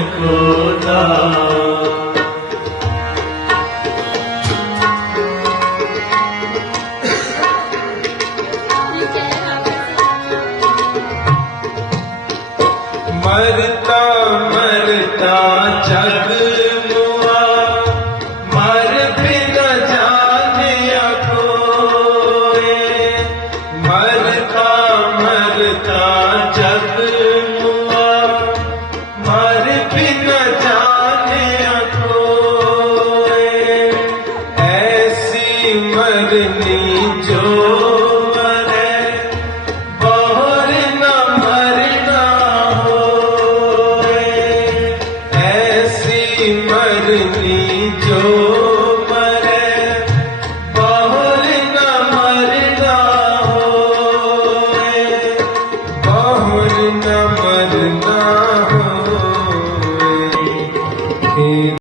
को दान। मरता मरता जग मुआ, मर भी न जाने कोई। मरता मरता जग मुआ, मर भी न जाने कोई। ऐसी मरनी जो मरे, बहुर न मरना होए। ऐसी मरनी जो मरे, बहुर न मरना होए। बहुर न मरना होए।